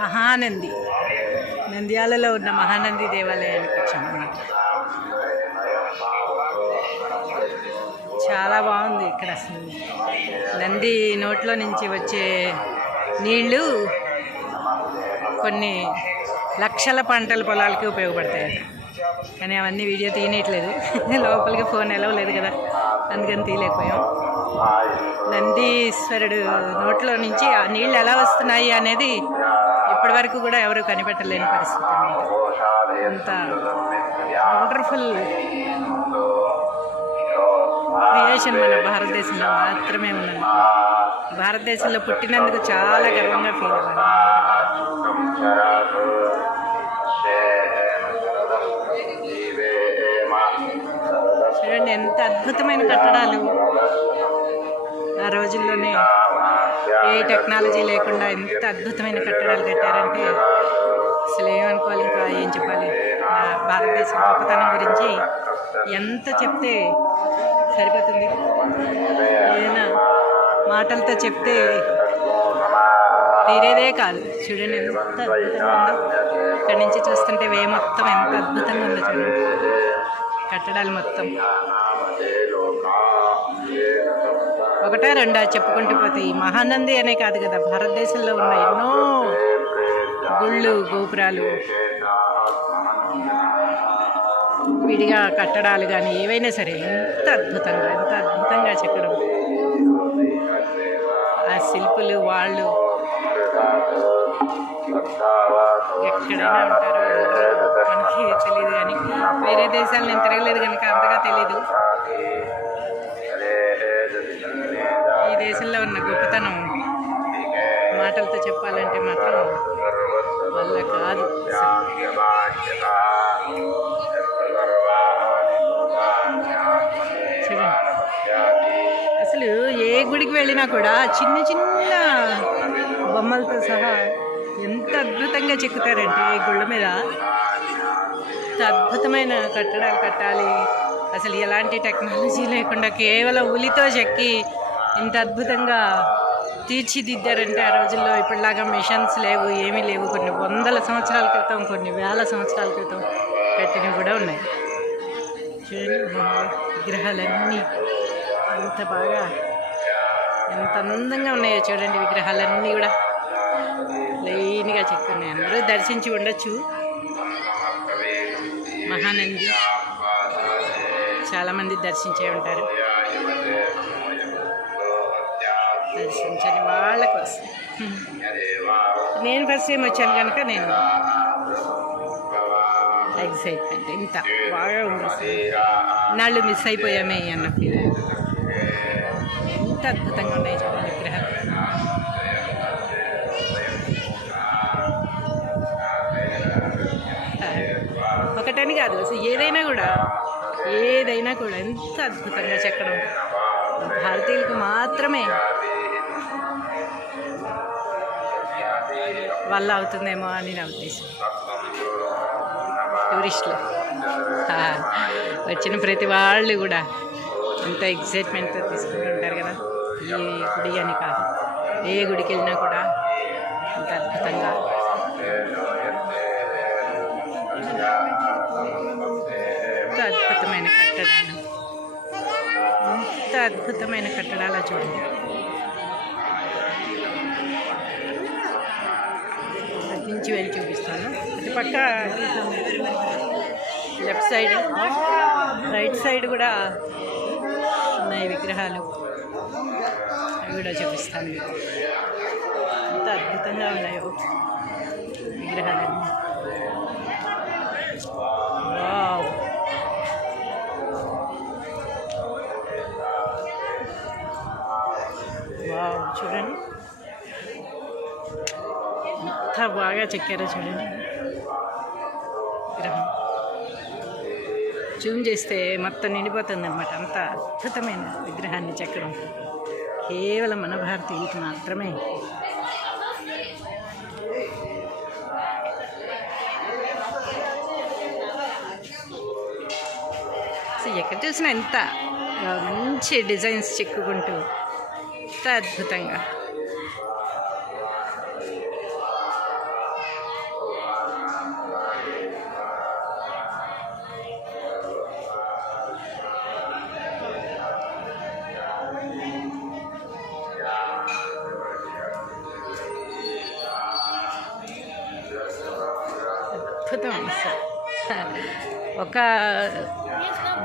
మహానంది, నంద్యాలలో ఉన్న మహానంది దేవాలయానికి వచ్చాము. చాలా బాగుంది ఇక్కడ. అసలు నంది నోట్లో నుంచి వచ్చే నీళ్ళు కొన్ని లక్షల పంటల పొలాలకి ఉపయోగపడతాయి. కానీ అవన్నీ వీడియో తీయట్లేదు, లోపలికి ఫోన్ ఎలవ్ లేదు కదా, అందుకని తీయలేకపోయాం. నందీశ్వరుడు నోట్లో నుంచి ఆ నీళ్ళు ఎలా వస్తున్నాయి అనేది ఇప్పటి వరకు కూడా ఎవరు కనిపెట్టలేని పరిస్థితి అన్నమాట. అంత వండర్ఫుల్ క్రియేషన్ మన భారతదేశంలో మాత్రమే ఉన్నది. భారతదేశంలో పుట్టినందుకు చాలా గర్వంగా ఫీల్ అవ్వాలి. చూడండి ఎంత అద్భుతమైన కట్టడాలు. ఆ రోజుల్లోనే ఏ టెక్నాలజీ లేకుండా ఎంత అద్భుతమైన కట్టడాలు కట్టారంటే అసలు ఏమనుకోవాలి, ఇంకా ఏం చెప్పాలి. భారతదేశం గొప్పతనం గురించి ఎంత చెప్తే సరిపోతుంది. ఏదైనా మాటలతో చెప్తే తీరేదే కాదు. చూడండి ఎంత అద్భుతంగా ఉందో. ఇక్కడి నుంచి చూస్తుంటే వే మొత్తం ఎంత అద్భుతంగా ఉందో చూడండి, కట్టడాలు మొత్తం. ఒకటా రెండా చెప్పుకుంటూ పోతే ఈ మహానంది అనే కాదు కదా, భారతదేశంలో ఉన్న ఎన్నో గుళ్ళు గోపురాలు, విడిగా కట్టడాలు కానీ ఏవైనా సరే ఎంత అద్భుతంగా చెక్కడం. ఆ శిల్పులు వాళ్ళు ఎక్కడైనా ఉంటారు, మనకి తెలియదు. కానీ వేరే దేశాలు నేను తిరగలేదు కనుక అంతగా తెలీదు. ఈ దేశంలో ఉన్న గొప్పతనం మాటలతో చెప్పాలంటే మాత్రం వల్ల కాదు. చూడండి అసలు ఏ గుడికి వెళ్ళినా కూడా చిన్న చిన్న బొమ్మలతో సహా ఎంత అద్భుతంగా చెక్కుతారంటే ఈ గుళ్ళ మీద. ఎంత అద్భుతమైన కట్టడాలు కట్టాలి, అసలు ఎలాంటి టెక్నాలజీ లేకుండా కేవలం ఉలితో చెక్కి ఇంత అద్భుతంగా తీర్చిదిద్దారంటే ఆ రోజుల్లో ఇప్పటిలాగా మిషన్స్ లేవు, ఏమీ లేవు. కొన్ని వందల సంవత్సరాల క్రితం, కొన్ని వేల సంవత్సరాల క్రితం కట్టినవి కూడా ఉన్నాయి. చూడండి విగ్రహాలన్నీ ఎంత బాగా, ఎంత అందంగా ఉన్నాయో చూడండి. విగ్రహాలన్నీ కూడా లైన్గా చెక్కున్నాయి. అందరూ దర్శించి ఉండొచ్చు మహానంది, చాలామంది దర్శించే ఉంటారు. దర్శించని వాళ్ళ కోసం నేను ఫస్ట్ టైం వచ్చాను కనుక నేను ఎక్సైట్మెంట్ ఇంత బాగా ఉంది. నాళ్ళు మిస్ అయిపోయామే అన్న ఫీల్. ఎంత అద్భుతంగా ఉన్నాయి చూడండి విగ్రహాలు. ఒకటని కాదు, అసలు ఏదైనా కూడా ఎంత అద్భుతంగా చెక్కడం భారతీయులకు మాత్రమే వల్ల అవుతుందేమో అని నా ఉద్దేశం. టూరిస్టులు వచ్చిన ప్రతి వాళ్ళు కూడా ఎంత ఎక్సైట్మెంట్తో తీసుకుని ఉంటారు కదా. ఏ గుడి అని కాదు, ఏ గుడికి వెళ్ళినా కూడా ఎంత అద్భుతంగా అద్భుతమైన కట్టడాలు, ఎంత అద్భుతమైన కట్టడాలు చూడండి. నుంచి వెళ్ళి చూపిస్తాను. అటు పక్క లెఫ్ట్ సైడ్, రైట్ సైడ్ కూడా ఉన్నాయి విగ్రహాలు, అవి కూడా చూపిస్తాను మీకు. ఎంత అద్భుతంగా ఉన్నాయో విగ్రహాలన్నీ. వావ్ చూడండి ఎంత బాగా చెక్కారో చూడండి విగ్రహం. జూమ్ చేస్తే మొత్తం నిండిపోతుంది అన్నమాట. అంత అద్భుతమైన విగ్రహాన్ని చెక్కడం కేవలం మన భారతీయులకు మాత్రమే. ఎక్కడ చూసినా ఎంత మంచి డిజైన్స్ చెక్కుకుంటూ ఎంత అద్భుతంగా అద్భుతం అసలు.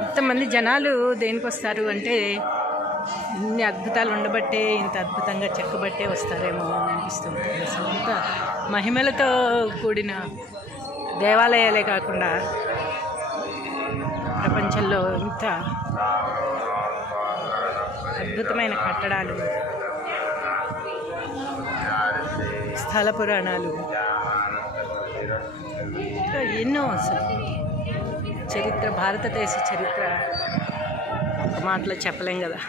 ఇంతమంది జనాలు దేనికి వస్తారు అంటే ఇన్ని అద్భుతాలు ఉండబట్టే, ఇంత అద్భుతంగా చెక్కబట్టే వస్తారేమో అని అనిపిస్తుంది. అసలు అంత మహిమలతో కూడిన దేవాలయాలే కాకుండా ప్రపంచంలో ఇంత అద్భుతమైన కట్టడాలు, స్థల పురాణాలు, ఇంకా ఎన్నో అసలు చరిత్ర, భారతదేశ చరిత్ర ఒక మాటలో చెప్పలేం కదా.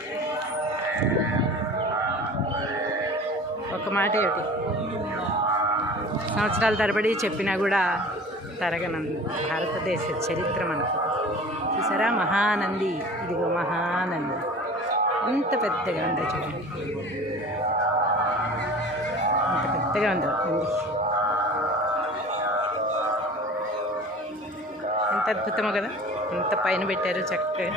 ఒక మాట ఏమిటి, సంవత్సరాల తరబడి చెప్పినా కూడా తరగనంది భారతదేశ చరిత్ర మనకు. చూసారా మహానంది, ఇదిగో మహానంది ఎంత పెద్దగా ఉందో చూడండి, ఎంత పెద్దగా ఉందో నంది, ఎంత అద్భుతమో కదా. ఎంత పైన పెట్టారు చక్కగా.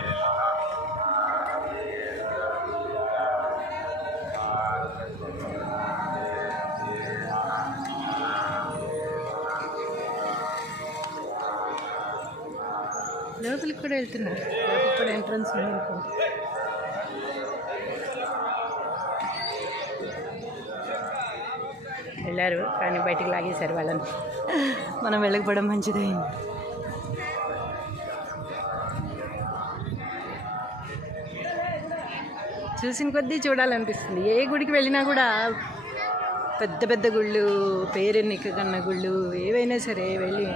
లోపలికి కూడా వెళ్తున్నారు, లోపలికి కూడా ఎంట్రన్స్ ఉంది అనుకోండి. వెళ్ళారు కానీ బయటికి లాగేశారు వాళ్ళని. మనం వెళ్ళకపోవడం మంచిదైంది. చూసిన కొద్దీ చూడాలనిపిస్తుంది. ఏ గుడికి వెళ్ళినా కూడా పెద్ద పెద్ద గుళ్ళు, పేరెన్నికన్న గుళ్ళు ఏవైనా సరే వెళ్ళి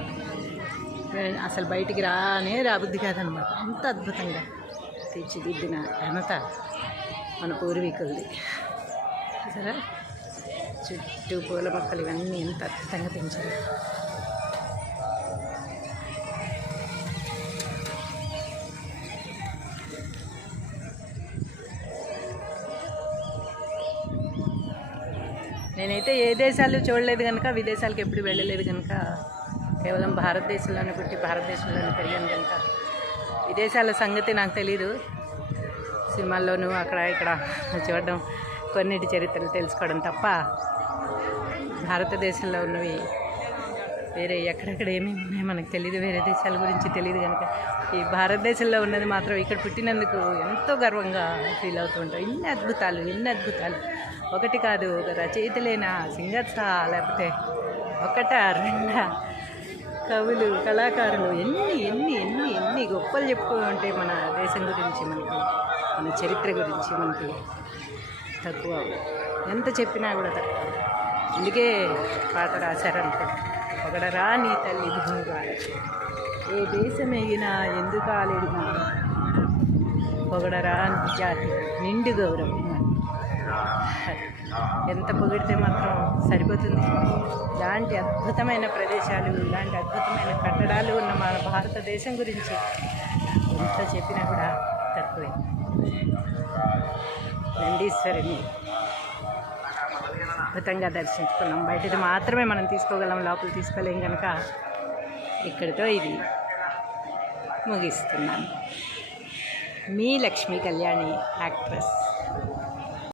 అసలు బయటికి రాబుద్ది కాదనమాట. అంత అద్భుతంగా తీర్చిదిద్దిన ఘనత మన పూర్వీకులది. సరే చుట్టూ పూల మొక్కలు ఇవన్నీ ఎంత అద్భుతంగా పెంచారు. నేనైతే ఏ దేశాలు చూడలేదు కనుక, విదేశాలకు ఎప్పుడు వెళ్ళలేదు కనుక, కేవలం భారతదేశంలోనే పుట్టి భారతదేశంలోనే పెరిగాను కనుక విదేశాల సంగతి నాకు తెలీదు. సినిమాల్లోనూ అక్కడ ఇక్కడ చూడడం, కొన్నిటి చరిత్రలు తెలుసుకోవడం తప్ప భారతదేశంలో ఉన్నవి వేరే ఎక్కడెక్కడ ఏమేమి ఉన్నాయో మనకు తెలియదు. వేరే దేశాల గురించి తెలియదు కనుక ఈ భారతదేశంలో ఉన్నది మాత్రం ఇక్కడ పుట్టినందుకు ఎంతో గర్వంగా ఫీల్ అవుతుంటాం. ఇన్ని అద్భుతాలు, ఎన్ని అద్భుతాలు, ఒకటి కాదు, ఒక రచయితలేనా, సింగర్సా, లేకపోతే ఒకట రెండా, కవులు, కళాకారులు, ఎన్ని ఎన్ని ఎన్ని ఎన్ని గొప్పలు చెప్పుకుంటే మన దేశం గురించి, మనకి మన చరిత్ర గురించి మనకి తక్కువ. ఎంత చెప్పినా కూడా తక్కువ. అందుకే పాట రాశారనుకో, పొగడరా నీ తల్లి భూమిగా, ఏ దేశం ఎగినా ఎందుకు ఆలేడినా, పొగడరా నీ జాతి నిండు గౌరవం. ఎంత పొగిడితే మాత్రం సరిపోతుంది. ఇలాంటి అద్భుతమైన ప్రదేశాలు, ఇలాంటి అద్భుతమైన కట్టడాలు ఉన్న మన భారతదేశం గురించి ఎంత చెప్పినా కూడా తక్కువే. నందీశ్వరిని అద్భుతంగా దర్శించుకున్నాం. బయటది మాత్రమే మనం తీసుకోగలం, లోపల తీసుకోలేం కనుక ఇక్కడితో ఇది ముగిస్తున్నాను. మీ లక్ష్మీ కళ్యాణి, యాక్ట్రెస్.